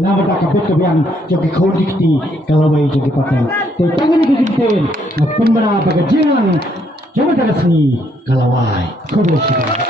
Nama tak kabut kebiang joki kodik di kalawai joki paten. Tangan ini keginten, pembera bagajangan coba tak seni kalawai. Kodoshi.